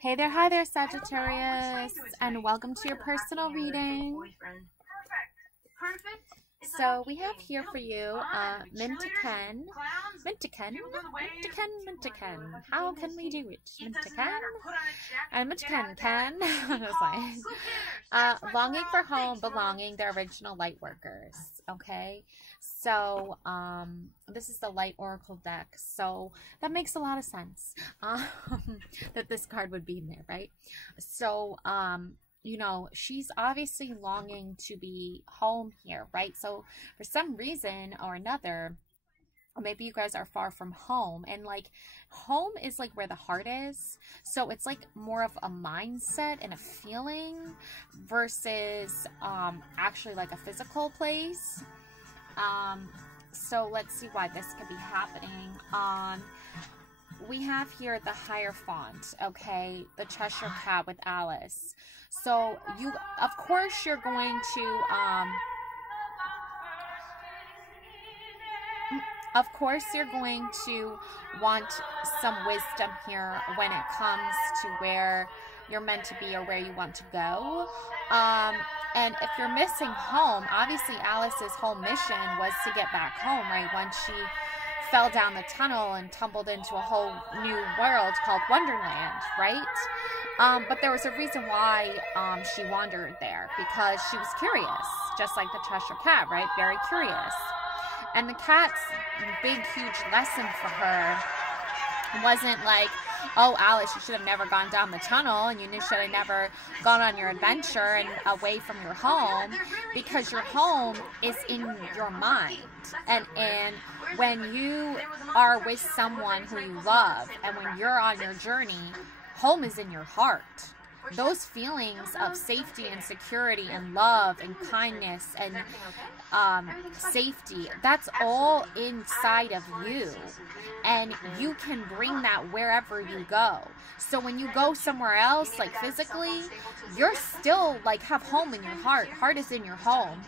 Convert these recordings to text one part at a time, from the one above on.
Hey there, hi there, Sagittarius, and welcome to your personal reading. So we have here for you Mintakan. How can we do it? Mintakan? And Mintakan can. Longing for home, belonging, the original light workers. Okay. So, this is the Light Oracle deck, so that makes a lot of sense, that this card would be in there, right? So, you know, she's obviously longing to be home here, right? So, for some reason or another, or maybe you guys are far from home, and like home is like where the heart is, so it's like more of a mindset and a feeling versus actually like a physical place. So let's see why this could be happening. We have here the Hierophant, okay, the Cheshire Cat with Alice. So you, of course, you're going to, want some wisdom here when it comes to where you're meant to be or where you want to go. And if you're missing home, obviously Alice's whole mission was to get back home, right? Once she fell down the tunnel and tumbled into a whole new world called Wonderland, right? But there was a reason why she wandered there, because she was curious, just like the Cheshire Cat, right? Very curious. And the cat's big, huge lesson for her wasn't like, oh, Alice, you should have never gone down the tunnel, and you should have never gone on your adventure and away from your home, because your home is in your mind. And when you are with someone who you love, and when you're on your journey, home is in your heart. Those feelings of safety and security and love and kindness and safety, that's all inside of you, and you can bring that wherever you go. So when you go somewhere else, like physically, you're still like have home in your heart. Heart is in your home.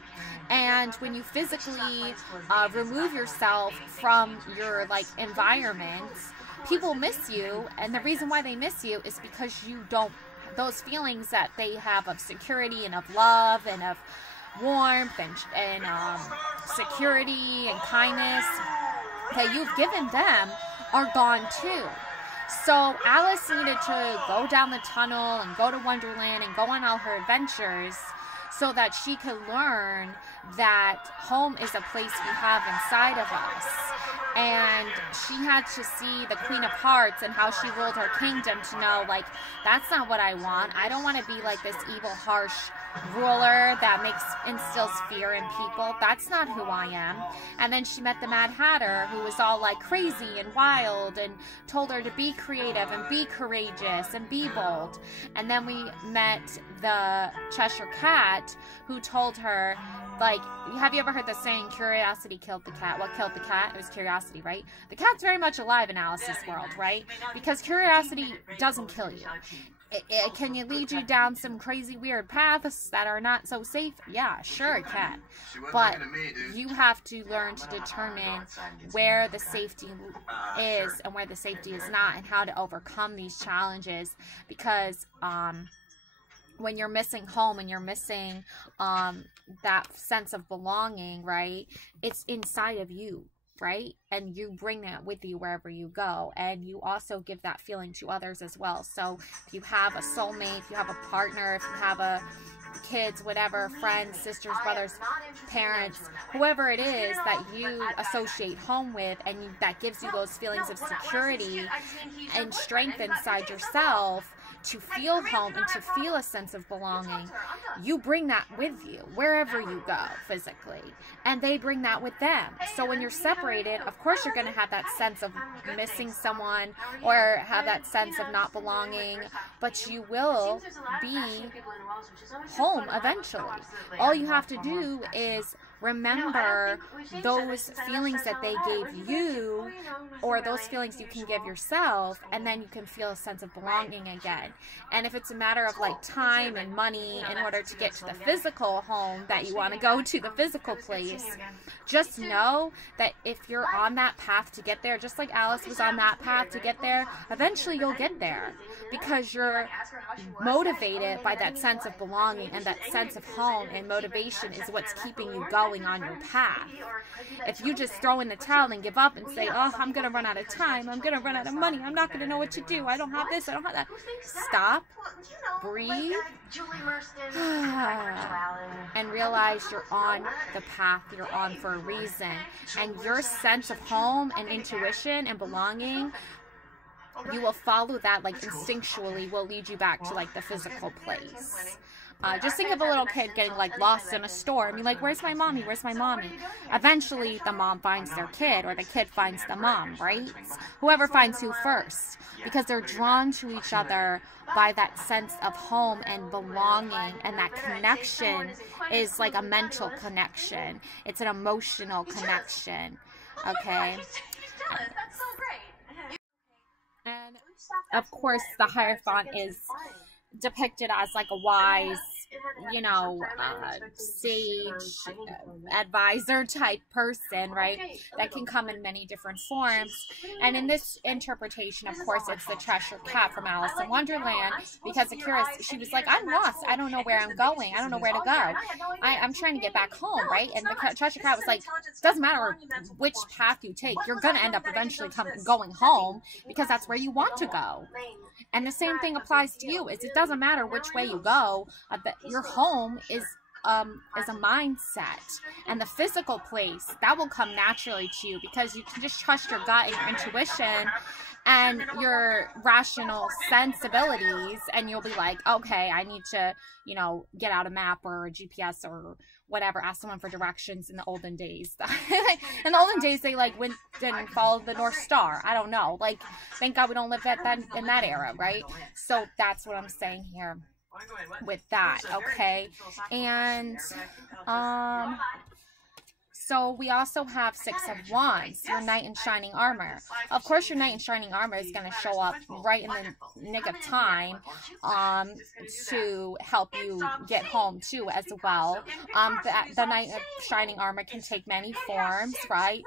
And when you physically remove yourself from your like environment, people miss you, and the reason why they miss you is because you don't, those feelings that they have of security and of love and of warmth and security and kindness that you've given them are gone too. So Alice needed to go down the tunnel and go to Wonderland and go on all her adventures so that she could learn that home is a place we have inside of us. And she had to see the Queen of Hearts and how she ruled her kingdom to know, like, that's not what I want. I don't want to be like this evil, harsh ruler that instills fear in people. That's not who I am. And then she met the Mad Hatter, who was all like crazy and wild and told her to be creative and be courageous and be bold. And then we met the Cheshire Cat, who told her, like, have you ever heard the saying, curiosity killed the cat? What killed the cat? It was curiosity, right? The cat's very much alive in Alice's world, right? Because curiosity doesn't kill you. Can you lead you down some crazy weird paths that are not so safe? Yeah, sure it can. But you have to learn to determine where the safety is and where the safety is not, and how to overcome these challenges. Because when you're missing home and you're missing that sense of belonging, right, it's inside of you, right? And you bring that with you wherever you go, and you also give that feeling to others as well. So if you have a soulmate, if you have a partner, if you have a kids, whatever, friends, sisters, brothers, parents, whoever it is that you associate home with, and that gives you those feelings of security and strength inside yourself to feel home and to feel a sense of belonging, you bring that with you wherever you go physically, and they bring that with them. So when you're separated, of course you're going to have that sense of missing someone or have that sense of not belonging, but you will be home eventually. All you have to do is remember those feelings that they gave you, or those feelings you can give yourself, and then you can feel a sense of belonging again. And if it's a matter of like time and money in order to get to the physical home that you want to go to, the physical place, just know that if you're on that path to get there, just like Alice was on that path to get there, eventually you'll get there, because you're motivated by that sense of belonging, and that sense of home and motivation is what's keeping you going on your path. If you just throw in the towel and give up and say, oh, I'm going to run out of time, I'm going to run out of money, I'm not going to know what to do, I don't have this, I don't have that. Stop, breathe, and realize you're on the path you're on for a reason. And your sense of home and intuition and belonging, you will follow that, like instinctually will lead you back to like the physical place. Just think of a little kid getting like lost in a store and be like, where's my mommy, where's my mommy? Eventually the mom finds their kid, or the kid finds the mom, right? Whoever finds who first, because they're drawn to each other by that sense of home and belonging. And that connection is like a mental connection, it's an emotional connection. Okay, and of course the Hierophant is depicted as like a wise, you know, sage, advisor type person, right? That can come in many different forms. And in this interpretation, of course, it's the Cheshire Cat from Alice in Wonderland, because Akira, she was like, I'm lost, I don't know where I'm going, I don't know where to go, I'm trying to get back home, right? And the Cheshire Cat was like, it doesn't matter which path you take, you're gonna end up eventually going home, because that's where you want to go. And the same thing applies to you. Is it doesn't matter which way you go, your home is a mindset, and the physical place that will come naturally to you, because you can just trust your gut and your intuition and your rational sensibilities, and you'll be like, okay, I need to, you know, get out a map or a GPS or whatever, ask someone for directions. In the olden days, in the olden days, they like went and followed the North Star. I don't know, like, thank God we don't live in that era, right? So that's what I'm saying here with that. Okay, and so we also have Six of Wands, your Knight in Shining Armor. Of course, your Knight in Shining Armor is going to show up right in the nick of time to help you get home too, as well. The Knight of Shining Armor can take many forms, right?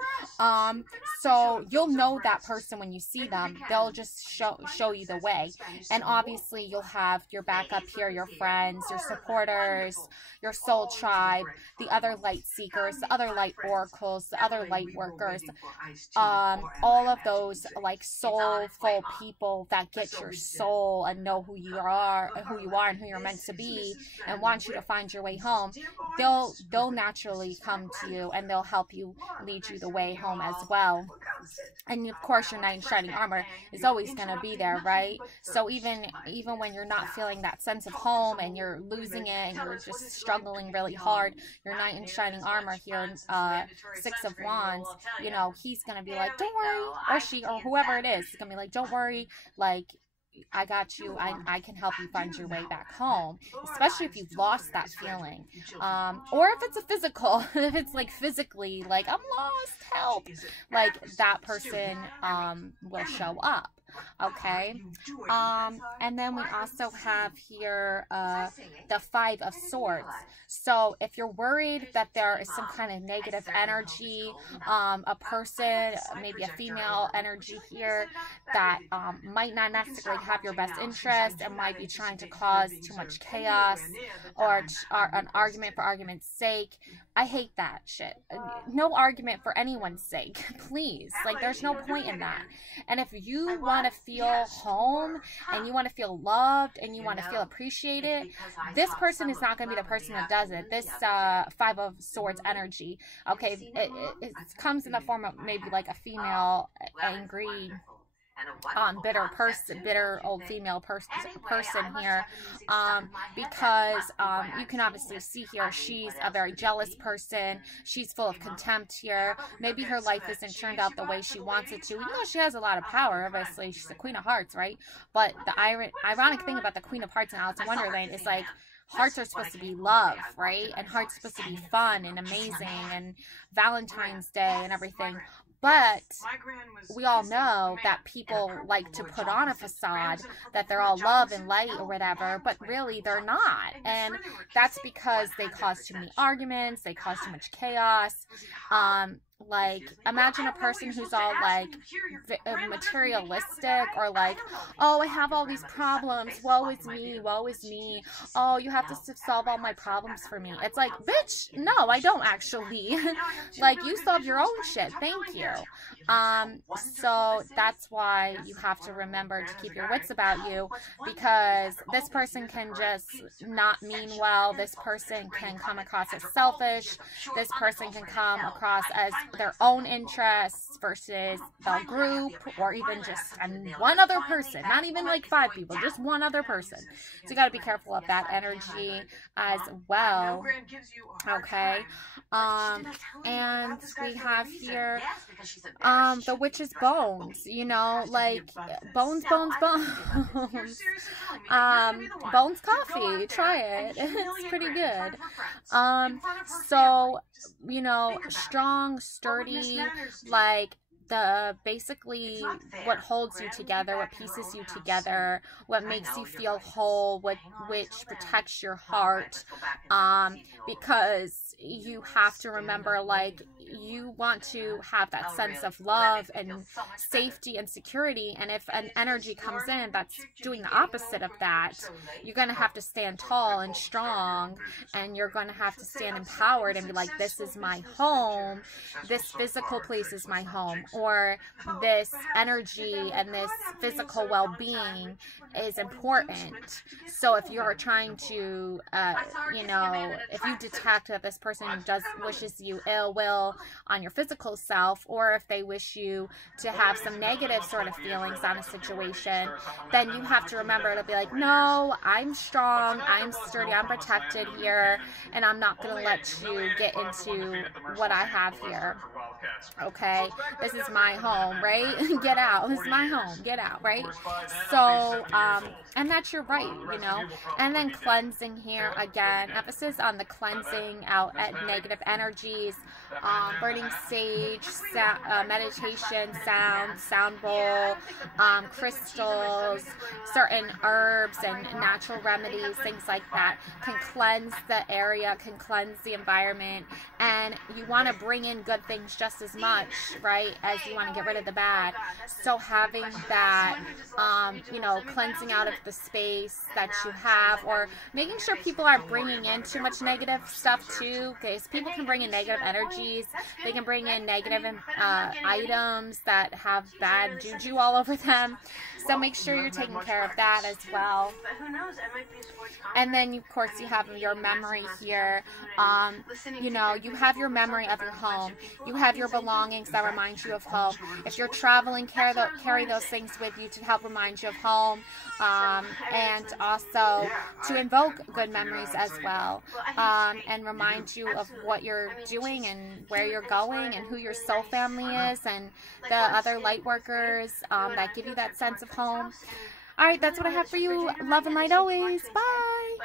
So you'll know that person when you see them. They'll just show you the way. And obviously, you'll have your backup here, your friends, your supporters, your soul tribe, the other light seekers, the other light oracles, the other light workers, all of those like soulful people that get your soul and know who you are and who you're meant to be, and want you to find your way home. They'll naturally come to you, and they'll help you, lead you the way home as well. And of course, your Knight in Shining Armor is always going to be there, right? So even when you're not feeling that sense of home and you're losing it and you're just struggling really hard, your Knight in Shining Armor here, Six of Wands, you know, he's going to be like, don't worry, or she, or whoever it is going to be like, don't worry, like, I got you, I can help you find your way back home, especially if you've lost that feeling, or if it's a physical, if it's like physically, like, I'm lost, help, like, that person will show up. Okay, and then we also have here the Five of Swords. So if you're worried that there is some kind of negative energy, a person, maybe a female energy here, that might not necessarily have your best interest and might be trying to cause too much chaos, or an argument for argument's sake, I hate that shit. No argument for anyone's sake, please. Like, there's no point in that. And if you want to feel home, and you want to feel loved, and you want to feel appreciated, this person is not going to be the person that does it. This Five of Swords energy, okay, it comes in the form of maybe like a female, angry, bitter old female person here, because you can obviously see here she's a very jealous person. She's full of contempt here. Maybe her life isn't turned out the way she wants it to, even though she has a lot of power. Obviously, she's the Queen of Hearts, right? But the ironic thing about the Queen of Hearts in Alice in Wonderland is, like, hearts are supposed to be love, right? And hearts are supposed to be fun and amazing, and Valentine's Day and everything. But we all know that people like to put on a facade that they're all love and light or whatever, but really they're not. And that's because they cause too many arguments, they cause too much chaos. Like, imagine a person who's all like materialistic, or like, oh, I have all these problems, woe is me, woe is me, oh, you have to solve all my problems for me. It's like, bitch, no, I don't actually. Like, you solve your own shit, thank you. So that's why you have to remember to keep your wits about you, because this person can just not mean well, this person can come across as selfish, this person can come across as their own interests versus the group, or even just one other person, not even like 5 people, just one other person. So you got to be careful of that energy as well. Okay. And we have here the witch's bones, you know, like bones, bones, bones. Bones coffee, try it. It's pretty good. So, you know, strong, sturdy, like basically what holds you together, what pieces you together, what makes you feel whole, which protects your heart, because you have to remember, like, you want to have that sense of love and safety and security, and if an energy comes in that's doing the opposite of that, you're going to have to stand tall and strong, and you're going to have to stand empowered and be like, this is my home, this physical place is my home, or this energy and this physical well-being is important. So if you're trying to, you know, if you detect that this person wishes you ill will on your physical self, or if they wish you to have some negative sort of feelings on a situation, then you have to remember to be like, no, I'm strong, I'm sturdy, I'm protected here, and I'm not going to let you get into what I have here. Okay, this is my home, right? Get out. This is my home. Get out, right? So, and that's your right, you know. And then cleansing here again, emphasis on the cleansing out at negative energies, burning sage, meditation, sound bowl, crystals, certain herbs and natural remedies, things like that can cleanse the area, can cleanse the environment, and you want to bring in good things just as much, right, as you want to get rid of the bad. So having that, you know, cleansing out of the space that you have, or making sure people are bringing in too much negative stuff too, because people can bring in negative energies, they can bring in negative items that have bad juju all over them. So make sure you're taking care of that as well. And then, of course, you have your memory here. You know, you have your memory of your home. You have your belongings that remind you of home. If you're traveling, carry those things with you to help remind you of home. And also to invoke good memories as well. And remind you of what you're doing and where you're going and who your soul family is and the other light workers that give you that sense of home. Alright, that's what I have for you. Love and light always. Bye!